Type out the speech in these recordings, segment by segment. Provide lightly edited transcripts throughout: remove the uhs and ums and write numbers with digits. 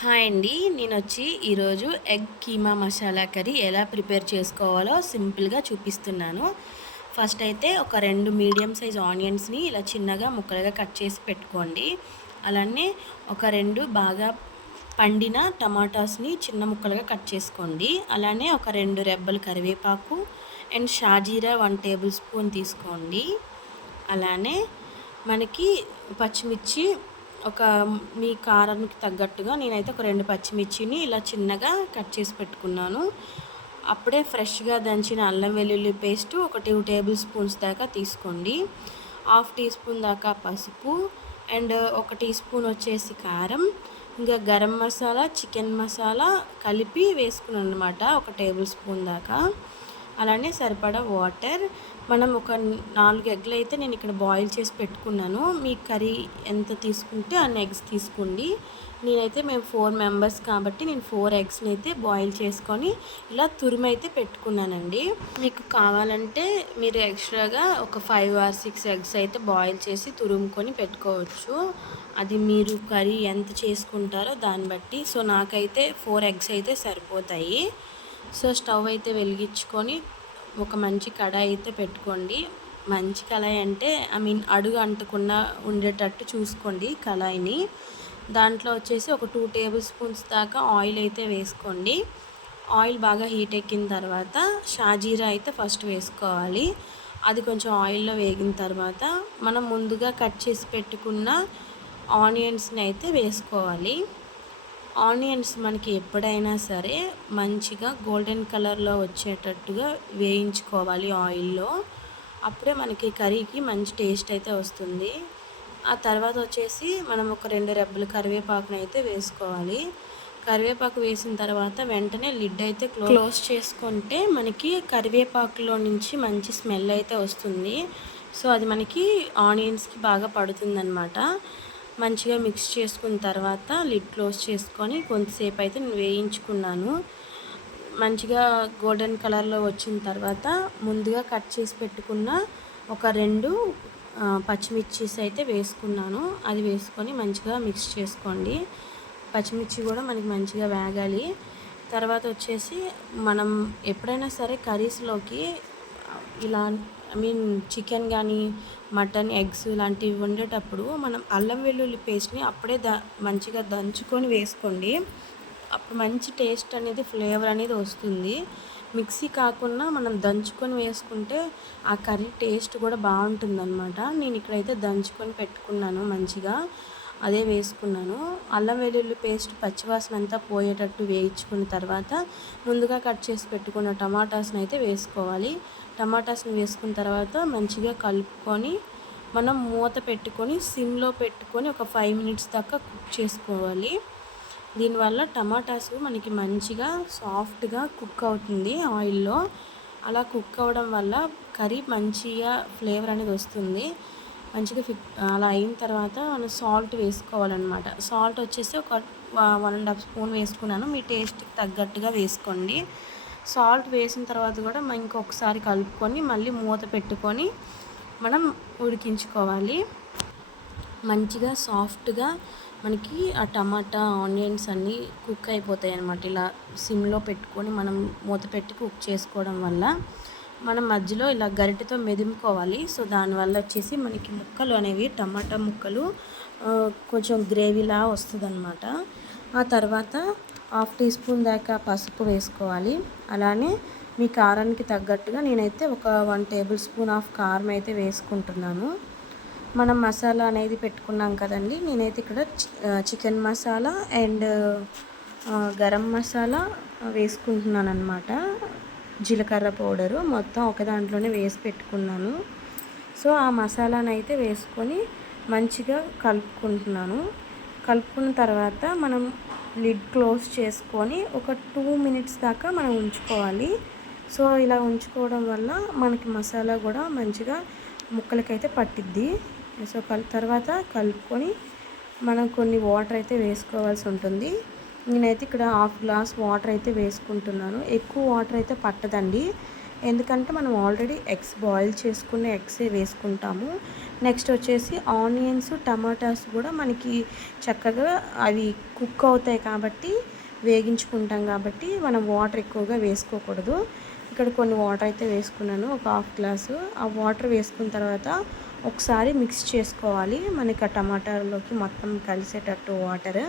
Hi అండి. నేనొచ్చి ఈరోజు egg keema masala curry ఎలా ప్రిపేర్ చేసుకోవాలో సింపుల్‌గా చూపిస్తున్నాను. ఫస్ట్ అయితే ఒక 2 మీడియం సైజ్ ఆనియన్స్‌ని ఇలా చిన్నగా ముక్కలుగా కట్ చేసి పెట్టుకోండి. అలానే ఒక 2 బాగా పండిన టమాటాస్‌ని చిన్న ముక్కలుగా కట్ చేసుకోండి. అలానే ఒక 2 రెబ్బలు కరివేపాకు అండ్ షాజీరా 1 టేబుల్ స్పూన్ తీసుకోండి. అలానే మనకి పచ్చిమిర్చి ఒక మీ కారానికి తగ్గట్టుగా నేనైతే ఒక 2 పచ్చిమిర్చిని ఇలా చిన్నగా కట్ చేసి పెట్టుకున్నాను. అప్పుడే ఫ్రెష్‌గా దంచిన అల్లం వెల్లుల్లి పేస్ట్ ఒక 2 టేబుల్ స్పూన్స్ దాకా తీసుకోండి. హాఫ్ టీ స్పూన్ దాకా పసుపు అండ్ ఒక టీ స్పూన్ వచ్చేసి కారం, ఇంకా గరం మసాలా, చికెన్ మసాలా కలిపి వేసుకున్నాననమాట ఒక టేబుల్ స్పూన్ దాకా. అలానే సరిపడా వాటర్. మనం ఒక 4 ఎగ్‌లు అయితే నేను ఇక్కడ బాయిల్ చేసి పెట్టుకున్నాను. మీ కర్రీ ఎంత తీసుకుంటే అన్ని ఎగ్స్ తీసుకోండి. మేము 4 మెంబర్స్ కాబట్టి నేను 4 ఎగ్స్‌ని అయితే బాయిల్ చేసుకొని ఇలా తురిమైతే పెట్టుకున్నానండి. మీకు కావాలంటే మీరు ఎక్స్ట్రాగా ఒక 5 ఆర్ 6 ఎగ్స్ అయితే బాయిల్ చేసి తురుముకొని పెట్టుకోవచ్చు. అది మీరు కర్రీ ఎంత చేసుకుంటారో దాన్ని బట్టి. సో నాకైతే 4 ఎగ్స్ అయితే సరిపోతాయి. సో స్టవ్ అయితే వెలిగించుకొని ఒక మంచి కడాయి అయితే పెట్టుకోండి. మంచి కళాయి అంటే అడుగు అంటకుండా ఉండేటట్టు చూసుకోండి కళాయిని. దాంట్లో వచ్చేసి ఒక 2 టేబుల్ స్పూన్స్ దాకా ఆయిల్ అయితే వేసుకోండి. ఆయిల్ బాగా హీట్ ఎక్కిన తర్వాత షాజీరా అయితే ఫస్ట్ వేసుకోవాలి. అది కొంచెం ఆయిల్లో వేగిన తర్వాత మనం ముందుగా కట్ చేసి పెట్టుకున్న ఆనియన్స్ని అయితే వేసుకోవాలి. ఆనియన్స్ మనకి ఎప్పుడైనా సరే మంచిగా గోల్డెన్ కలర్లో వచ్చేటట్టుగా వేయించుకోవాలి ఆయిల్లో. అప్పుడే మనకి కర్రీకి మంచి టేస్ట్ అయితే వస్తుంది. ఆ తర్వాత వచ్చేసి మనం ఒక 2 రెబ్బలు కరివేపాకుని అయితే వేసుకోవాలి. కరివేపాకు వేసిన తర్వాత వెంటనే లిడ్ అయితే క్లోజ్ చేసుకుంటే మనకి కరివేపాకులో నుంచి మంచి స్మెల్ అయితే వస్తుంది. సో అది మనకి ఆనియన్స్కి బాగా పడుతుందన్నమాట. మంచిగా మిక్స్ చేసుకున్న తర్వాత లిడ్ క్లోజ్ చేసుకొని కొంతసేపు అయితే నేను వేయించుకున్నాను. మంచిగా గోల్డెన్ కలర్లో వచ్చిన తర్వాత ముందుగా కట్ చేసి పెట్టుకున్న ఒక 2 పచ్చిమిర్చీస్ అయితే వేసుకున్నాను. అది వేసుకొని మంచిగా మిక్స్ చేసుకోండి. పచ్చిమిర్చి కూడా మనకి మంచిగా వేగాలి. తర్వాత వచ్చేసి మనం ఎప్పుడైనా సరే కర్రీస్లోకి ఇలా చికెన్ కానీ మటన్, ఎగ్స్ ఇలాంటివి వండేటప్పుడు మనం అల్లం వెల్లుల్లి పేస్ట్ని అప్పుడే మంచిగా దంచుకొని వేసుకోండి. అప్పుడు మంచి టేస్ట్ అనేది ఫ్లేవర్ అనేది వస్తుంది. మిక్సీ కాకుండా మనం దంచుకొని వేసుకుంటే ఆ కర్రీ టేస్ట్ కూడా బాగుంటుందన్నమాట. నేను ఇక్కడైతే దంచుకొని పెట్టుకున్నాను మంచిగా. అదే వేసుకున్నాను. అల్లం వెల్లుల్లి పేస్ట్ పచ్చివాసన అంతా పోయేటట్టు వేయించుకున్న తర్వాత ముందుగా కట్ చేసి పెట్టుకున్న టమాటాస్ని అయితే వేసుకోవాలి. టమాటాస్ని వేసుకున్న తర్వాత మంచిగా కలుపుకొని మనం మూత పెట్టుకొని సిమ్లో పెట్టుకొని ఒక 5 మినిట్స్ దాకా కుక్ చేసుకోవాలి. దీనివల్ల టమాటాస్ మనకి మంచిగా సాఫ్ట్గా కుక్ అవుతుంది ఆయిల్లో. అలా కుక్ అవ్వడం వల్ల కర్రీ మంచిగా ఫ్లేవర్ అనేది వస్తుంది. మంచిగా అలా అయిన తర్వాత మనం సాల్ట్ వేసుకోవాలన్నమాట. సాల్ట్ వచ్చేసి ఒక 1½ స్పూన్ వేసుకున్నాను. మీ టేస్ట్కి తగ్గట్టుగా వేసుకోండి. సాల్ట్ వేసిన తర్వాత కూడా ఇంకొకసారి కలుపుకొని మళ్ళీ మూత పెట్టుకొని మనం ఉడికించుకోవాలి. మంచిగా సాఫ్ట్గా మనకి ఆ టమాటా, ఆనియన్స్ అన్నీ కుక్ అయిపోతాయి అన్నమాట. ఇలా సిమ్లో పెట్టుకొని మనం మూత పెట్టి కుక్ చేసుకోవడం వల్ల మనం మధ్యలో ఇలా గరిటెతో మెదుముకోవాలి. సో దానివల్ల వచ్చేసి మనకి ముక్కలు అనేవి టమాటా ముక్కలు కొంచెం గ్రేవీలా వస్తుందన్నమాట. ఆ తర్వాత హాఫ్ టీ స్పూన్ దాకా పసుపు వేసుకోవాలి. అలానే మీ కారానికి తగ్గట్టుగా నేనైతే ఒక 1 టేబుల్ స్పూన్ ఆఫ్ కారం అయితే వేసుకుంటున్నాను. మనం మసాలా అనేది పెట్టుకున్నాం కదండి. నేనైతే ఇక్కడ చికెన్ మసాలా అండ్ గరం మసాలా వేసుకుంటున్నాను అనమాట. జీలకర్ర పౌడరు మొత్తం ఒక దాంట్లోనే వేసి పెట్టుకున్నాను. సో ఆ మసాలాను అయితే వేసుకొని మంచిగా కలుపుకుంటున్నాను. కలుపుకున్న తర్వాత మనం లిడ్ క్లోజ్ చేసుకొని ఒక 2 మినిట్స్ దాకా మనం ఉంచుకోవాలి. సో ఇలా ఉంచుకోవడం వల్ల మనకి మసాలా కూడా మంచిగా ముక్కలకైతే పట్టిద్ది. సో తర్వాత కలుపుకొని మనం కొన్ని వాటర్ అయితే వేసుకోవాల్సి ఉంటుంది. నేనైతే ఇక్కడ హాఫ్ గ్లాస్ వాటర్ అయితే వేసుకుంటున్నాను. ఎక్కువ వాటర్ అయితే పట్టదండి. ఎందుకంటే మనం ఆల్రెడీ ఎగ్స్ బాయిల్ చేసుకున్న ఎగ్సే వేసుకుంటాము. నెక్స్ట్ వచ్చేసి ఆనియన్స్, టమాటాస్ కూడా మనకి చక్కగా అవి కుక్ అవుతాయి కాబట్టి వేగించుకుంటాం కాబట్టి మనం వాటర్ ఎక్కువగా వేసుకోకూడదు. ఇక్కడ కొన్ని వాటర్ అయితే వేసుకున్నాను, ఒక హాఫ్ గ్లాసు. ఆ వాటర్ వేసుకున్న తర్వాత ఒకసారి మిక్స్ చేసుకోవాలి, మనకి ఆ టమాటాలోకి మొత్తం కలిసేటట్టు వాటర్.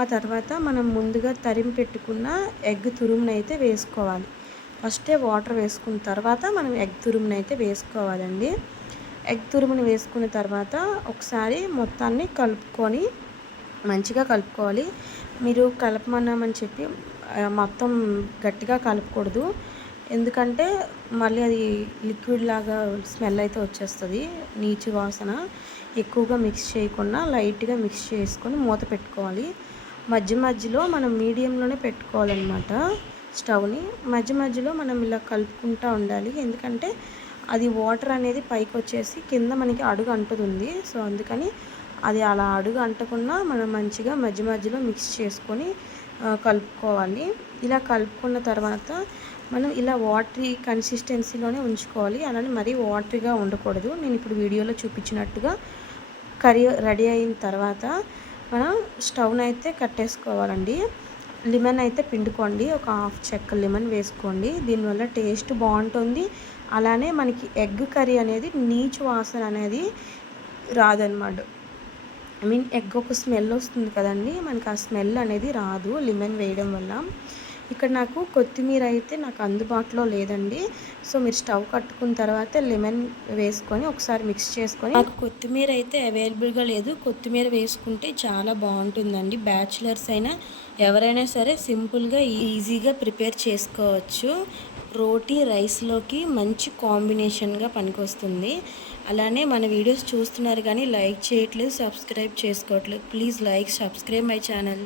ఆ తర్వాత మనం ముందుగా తరిమి పెట్టుకున్న ఎగ్ తురుమునైతే వేసుకోవాలి. ఫస్టే వాటర్ వేసుకున్న తర్వాత మనం ఎగ్ తురుమునైతే వేసుకోవాలండి. ఎగ్ తురుముని వేసుకున్న తర్వాత ఒకసారి మొత్తాన్ని కలుపుకొని మంచిగా కలుపుకోవాలి. మీరు కలపమన్నామని చెప్పి మొత్తం గట్టిగా కలపకూడదు. ఎందుకంటే మళ్ళీ అది లిక్విడ్ లాగా స్మెల్ అయితే వచ్చేస్తుంది, నీచు వాసన. ఎక్కువగా మిక్స్ చేయకుండా లైట్గా మిక్స్ చేసుకొని మూత పెట్టుకోవాలి. మధ్య మధ్యలో మనం మీడియంలోనే పెట్టుకోవాలన్నమాట స్టవ్ని. మధ్య మధ్యలో మనం ఇలా కలుపుకుంటూ ఉండాలి, ఎందుకంటే అది వాటర్ అనేది పైకి వచ్చేసి కింద మనకి అడుగు అంటుతుంది. సో అందుకని అది అలా అడుగు అంటకుండా మనం మంచిగా మధ్య మధ్యలో మిక్స్ చేసుకొని కలుపుకోవాలి. ఇలా కలుపుకున్న తర్వాత మనం ఇలా వాటరీ కన్సిస్టెన్సీలోనే ఉంచుకోవాలి, అలానే మరీ వాటరీగా ఉండకూడదు. నేను ఇప్పుడు వీడియోలో చూపించినట్టుగా కర్రీ రెడీ అయిన తర్వాత మనం స్టవ్ని అయితే కట్టేసుకోవాలండి. లెమన్ అయితే పిండుకోండి, ఒక హాఫ్ చెక్క లెమన్ వేసుకోండి, దీనివల్ల టేస్ట్ బాగుంటుంది. అలానే మనకి ఎగ్ కర్రీ అనేది నీచు వాసన అనేది రాదనమాట. ఐ మీన్ ఎగ్ ఒక స్మెల్ వస్తుంది కదండి, మనకి ఆ స్మెల్ అనేది రాదు లెమన్ వేయడం వల్ల. ఇక్కడ నాకు కొత్తిమీర అయితే నాకు అందుబాటులో లేదండి. సో మీరు స్టవ్ కట్టుకున్న తర్వాత లెమన్ వేసుకొని ఒకసారి మిక్స్ చేసుకొని, నాకు కొత్తిమీర అయితే అవైలబుల్గా లేదు. కొత్తిమీర వేసుకుంటే చాలా బాగుంటుందండి. బ్యాచిలర్స్ అయినా ఎవరైనా సరే సింపుల్గా ఈజీగా ప్రిపేర్ చేసుకోవచ్చు. రోటీ రైస్లోకి మంచి కాంబినేషన్గా పనికొస్తుంది. అలానే మన వీడియోస్ చూస్తున్నారు కానీ లైక్ చేయట్లేదు, సబ్స్క్రైబ్ చేసుకోవట్లేదు. Please like, subscribe my channel.